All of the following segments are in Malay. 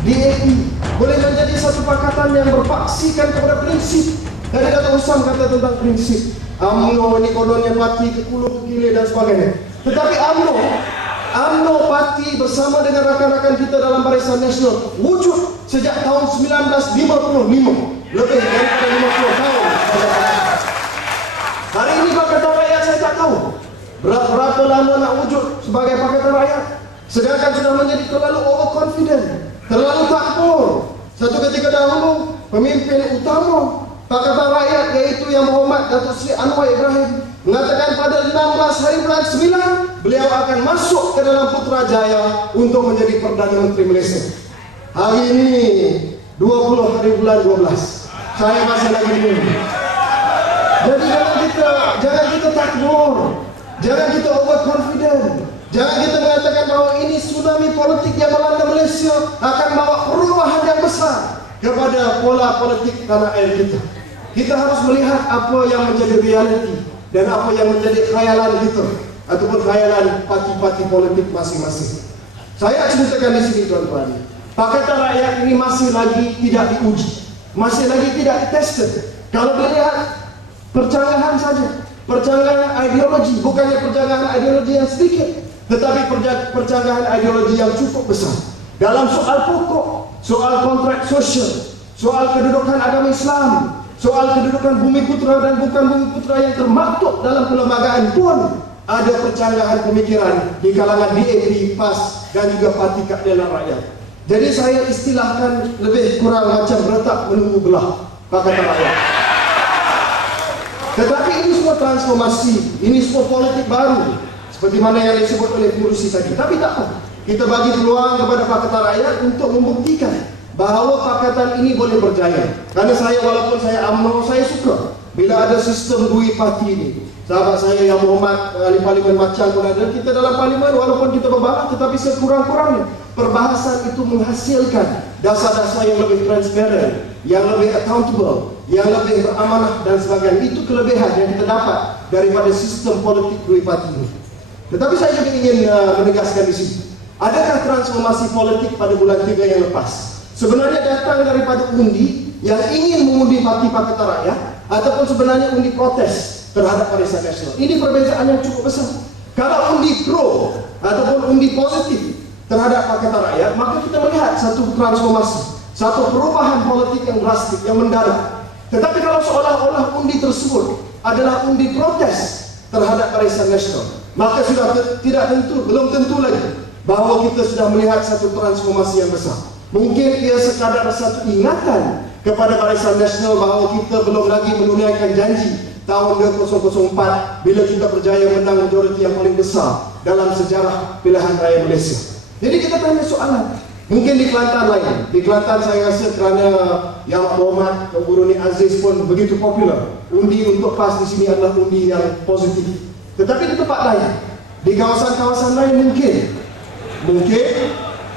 DAP boleh menjadi satu pakatan yang berpaksikan kepada prinsip. Tadi Dato' Usam kata tentang prinsip. UMNO ini kononnya parti ke Kulu, ke Kile dan sebagainya. Tetapi UMNO parti bersama dengan rakan-rakan kita dalam Barisan Nasional wujud sejak tahun 1955, lebih daripada 50 tahun. Hari ini Pakatan Rakyat saya tak tahu berapa lama nak wujud sebagai Pakatan Rakyat, sedangkan sudah menjadi terlalu overconfident, terlalu takbur. Satu ketika dahulu pemimpin utama Pakatan Rakyat, yaitu Yang Berhormat Datuk Seri Anwar Ibrahim, mengatakan pada 16 hari bulan 9 beliau akan masuk ke dalam Putrajaya untuk menjadi Perdana Menteri Malaysia. Hari ini 20 hari bulan 12, saya masih lagi menunggu. Jadi jangan kita takbur, jangan kita overconfident, jangan kita mengatakan bahawa ini tsunami politik yang melanda Malaysia akan bawa perubahan yang besar kepada pola politik tanah air kita. Kita harus melihat apa yang menjadi realiti dan apa yang menjadi khayalan kita ataupun khayalan parti-parti politik masing-masing. Saya ceritakan di sini tuan-tuan, Pakatan Rakyat ini masih lagi tidak diuji, masih lagi tidak ditested. Kalau dilihat percanggahan saja, percanggahan ideologi, bukannya percanggahan ideologi yang sedikit, tetapi percanggahan ideologi yang cukup besar dalam soal pokok, soal kontrak sosial, soal kedudukan agama Islam, soal kedudukan bumi putra dan bukan bumi putra yang termaktub dalam perlembagaan pun ada percanggahan pemikiran di kalangan DAP, PAS dan juga Parti Keadilan Rakyat. Jadi saya istilahkan lebih kurang macam retak menunggu belah Pakatan Rakyat. Tetapi ini semua transformasi, ini semua politik baru, seperti mana yang disebut oleh Pengurusi tadi. Tapi tak apa, kita bagi peluang kepada Pakatan Rakyat untuk membuktikan bahawa pakatan ini boleh berjaya. Karena walaupun saya UMNO, saya suka bila ada sistem dui parti ini. Sahabat saya Yang Berhormat ahli Parlimen Macang pun ada. Kita dalam Parlimen walaupun kita berbalah, tetapi sekurang-kurangnya perbahasan itu menghasilkan dasar-dasar yang lebih transparent, yang lebih accountable, yang lebih beramanah dan sebagainya. Itu kelebihan yang kita dapat daripada sistem politik dui parti ini. Tetapi saya juga ingin menegaskan di sini, adakah transformasi politik pada bulan 3 yang lepas sebenarnya datang daripada undi yang ingin mengundi parti Pakatan Rakyat ataupun sebenarnya undi protes terhadap Barisan Nasional? Ini perbezaan yang cukup besar. Kalau undi pro ataupun undi positif terhadap Pakatan Rakyat, maka kita melihat satu transformasi, satu perubahan politik yang drastik, yang mendadak. Tetapi kalau seolah-olah undi tersebut adalah undi protes terhadap Barisan Nasional, maka sudah tidak tentu, belum tentu lagi bahawa kita sudah melihat satu transformasi yang besar. Mungkin ia sekadar satu ingatan kepada Barisan Nasional bahawa kita belum lagi menunaikan janji tahun 2004 bila kita berjaya menang majoriti yang paling besar dalam sejarah pilihan raya Malaysia. Jadi kita tanya soalan. Mungkin di Kelantan lain. Di Kelantan saya rasa kerana Yang Berhormat Tuan Guru Ni Aziz pun begitu popular, undi untuk PAS di sini adalah undi yang positif. Tetapi di tempat lain, di kawasan-kawasan lain mungkin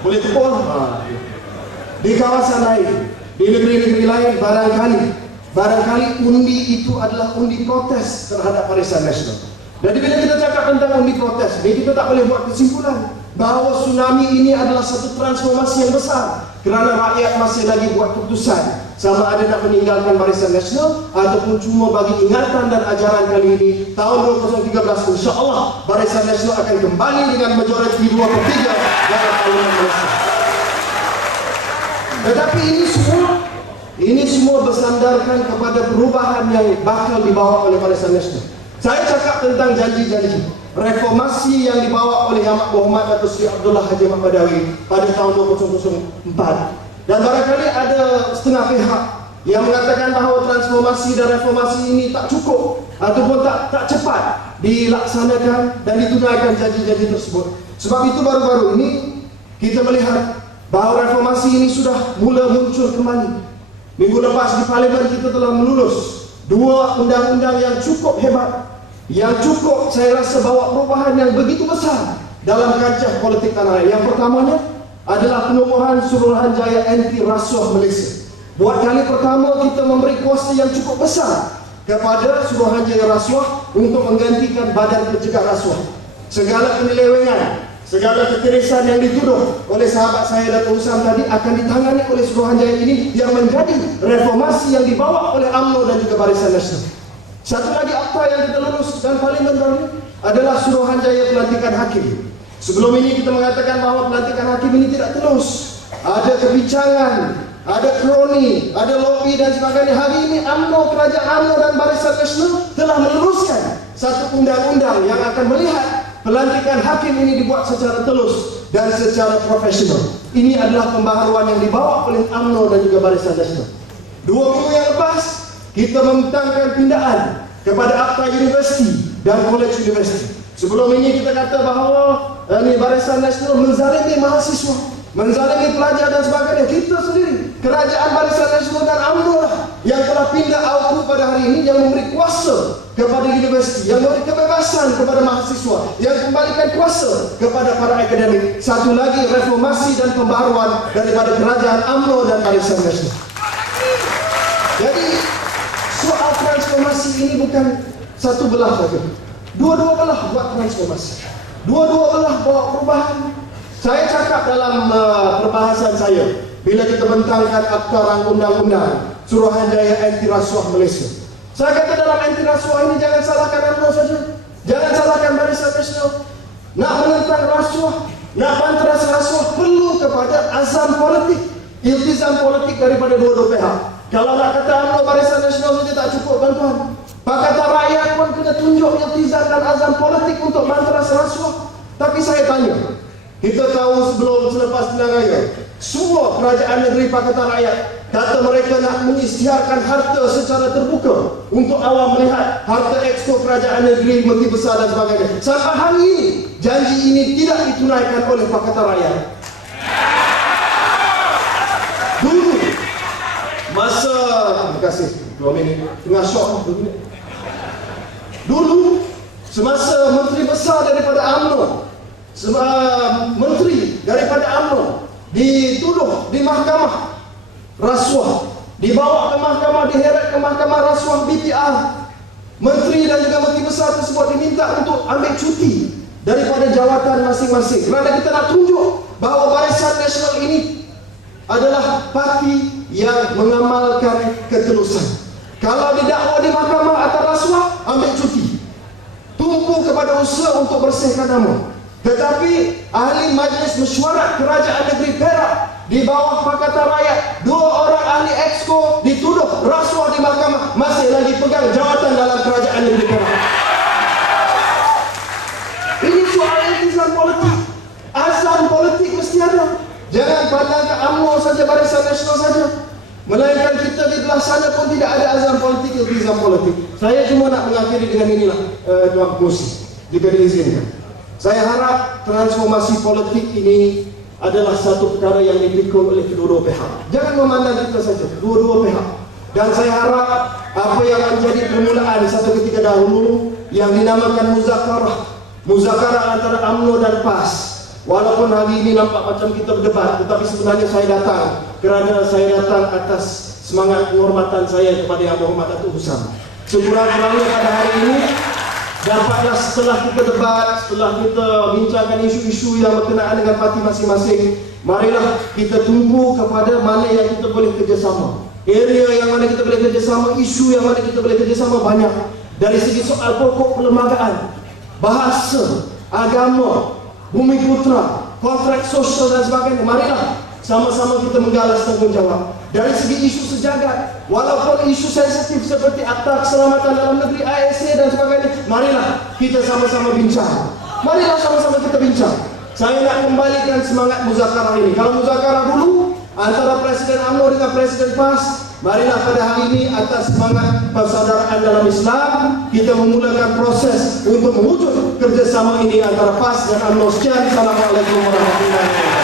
boleh tepuk. Di kawasan lain, di negeri-negeri lain barangkali undi itu adalah undi protes terhadap Barisan Nasional. Jadi bila kita cakap tentang undi protes, kita tak boleh buat kesimpulan bahawa tsunami ini adalah satu transformasi yang besar, kerana rakyat masih lagi buat keputusan sama ada nak meninggalkan Barisan Nasional ataupun cuma bagi ingatan dan ajaran kali ini. Tahun 2013 insya-Allah Barisan Nasional akan kembali dengan majoriti 2/3 dalam Parlimen Malaysia. Tetapi ini semua bersandarkan kepada perubahan yang bakal dibawa oleh Barisan Nasional. Saya cakap tentang janji-janji reformasi yang dibawa oleh Yang Berhormat Datuk Seri Abdullah Haji Ahmad Badawi pada tahun 2004. Dan barangkali ada setengah pihak yang mengatakan bahawa transformasi dan reformasi ini tak cukup ataupun tak cepat dilaksanakan dan ditunaikan janji-janji tersebut. Sebab itu baru-baru ini kita melihat bahawa reformasi ini sudah mula muncul kembali. Minggu lepas di Parlimen kita telah melulus 2 undang-undang yang cukup hebat, yang cukup saya rasa bawa perubahan yang begitu besar dalam kancah politik tanah air. Yang pertamanya adalah penubuhan Suruhanjaya Anti Rasuah Malaysia. Buat kali pertama kita memberi kuasa yang cukup besar kepada Suruhanjaya Rasuah untuk menggantikan Badan Pencegah Rasuah. Segala penyelewengan Segala kekerasan yang dituduh oleh sahabat saya Dato' Usam tadi akan ditangani oleh Suruhanjaya ini yang menjadi reformasi yang dibawa oleh UMNO dan juga Barisan Nasional. Satu lagi akta yang kita lurus dan paling penting adalah Suruhanjaya pelantikan hakim. Sebelum ini kita mengatakan bahawa pelantikan hakim ini tidak terus. Ada kebincangan, ada kroni, ada lobby dan sebagainya. Hari ini UMNO, kerajaan UMNO dan Barisan Nasional telah meneruskan satu undang-undang yang akan melihat pelantikan hakim ini dibuat secara telus dan secara profesional. Ini adalah pembaharuan yang dibawa oleh UMNO dan juga Barisan Nasional. 2 minggu yang lepas, kita membentangkan pindaan kepada akta universiti dan college universiti. Sebelum ini kita kata bahawa Barisan Nasional menzalimi mahasiswa, menzalimi pelajar dan sebagainya. Kita sendiri, kerajaan Barisan Nasional dan UMNO lah yang telah pindah AUKU pada hari ini, yang memberi kuasa kepada universiti, yang memberi kebebasan kepada mahasiswa, yang kembalikan kuasa kepada para akademik. Satu lagi reformasi dan pembaharuan daripada kerajaan UMNO dan Barisan Nasional. Jadi soal transformasi ini bukan satu belah saja. Dua-dua belah buat transformasi. Dua-dua belah bawa perubahan. Saya cakap dalam perbahasan saya, bila kita bentangkan akta undang-undang Suruhanjaya anti rasuah Malaysia. Saya kata dalam anti rasuah ini jangan salahkan UMNO saja, jangan salahkan Barisan Nasional. Nak menentang rasuah, nak bantras rasuah perlu kepada azam politik, iltizam politik daripada dua-dua pihak. Kalau nak kata UMNO Barisan Nasional saja tak cukup bantuan, Pakatan Rakyat pun kena tunjuk iltizam dan azam politik untuk bantras rasuah. Tapi saya tanya, kita tahu selepas pilihan raya, semua kerajaan negeri Pakatan Rakyat kata mereka nak mengisytiharkan harta secara terbuka untuk awam melihat harta ekspor kerajaan negeri, Menteri Besar dan sebagainya. Sampai hari ini, janji ini tidak ditunaikan oleh Pakatan Rakyat. Dulu, masa, terima kasih, 2 minit, tengah syok 2 minit. Dulu, semasa Menteri Besar daripada UMNO, menteri daripada UMNO dituduh di mahkamah rasuah, dibawa ke mahkamah, diheret ke mahkamah rasuah BPR. Menteri dan juga Menteri Besar tersebut diminta untuk ambil cuti daripada jawatan masing-masing kerana kita nak tunjuk bahawa Barisan Nasional ini adalah parti yang mengamalkan ketulusan. Kalau didakwa di mahkamah atas rasuah, ambil cuti, tumpu kepada usaha untuk bersihkan nama. Tetapi ahli Majlis Mesyuarat Kerajaan Negeri Perak di bawah Pakatan Rakyat, 2 orang ahli Exco dituduh rasuah di mahkamah, masih lagi pegang jawatan dalam Kerajaan Negeri Perak. Ini soal iltizam politik, azam politik mesti ada. Jangan pandang ke UMNO saja, Barisan Nasional saja, melainkan kita di belah sana pun tidak ada azam politik, iltizam politik. Saya cuma nak mengakhiri dengan inilah, Tuan Pengerusi, jika diizinkan. Saya harap transformasi politik ini adalah satu perkara yang dipikul oleh kedua-dua pihak. Jangan memandang kita saja, dua-dua pihak. Dan saya harap apa yang menjadi permulaan satu ketika dahulu yang dinamakan muzakarah antara UMNO dan PAS. Walaupun hari ini nampak macam kita berdebat, tetapi sebenarnya saya datang kerana saya datang atas semangat penghormatan saya kepada Yang Berhormat Dato' Usam. Sekurang-kurangnya pada hari ini dapatlah, setelah kita debat, setelah kita bincangkan isu-isu yang berkenaan dengan parti masing-masing, marilah kita tunggu kepada mana yang kita boleh kerjasama, area yang mana kita boleh kerjasama, isu yang mana kita boleh kerjasama banyak. Dari segi soal pokok perlembagaan, bahasa, agama, bumi putra, kontrak sosial dan sebagainya, marilah sama-sama kita menggalas tanggungjawab. Dari segi isu sejagat, walaupun isu sensitif seperti Akta Keselamatan Dalam Negeri, ASA dan sebagainya, marilah kita sama-sama bincang. Marilah sama-sama kita bincang. Saya nak kembalikan semangat muzakarah ini. Kalau muzakarah dulu antara Presiden UMNO dengan Presiden PAS, marilah pada hari ini atas semangat persaudaraan dalam Islam, kita memulakan proses untuk mewujud kerjasama ini antara PAS dan UMNO. Sekian, Assalamualaikum warahmatullahi wabarakatuh.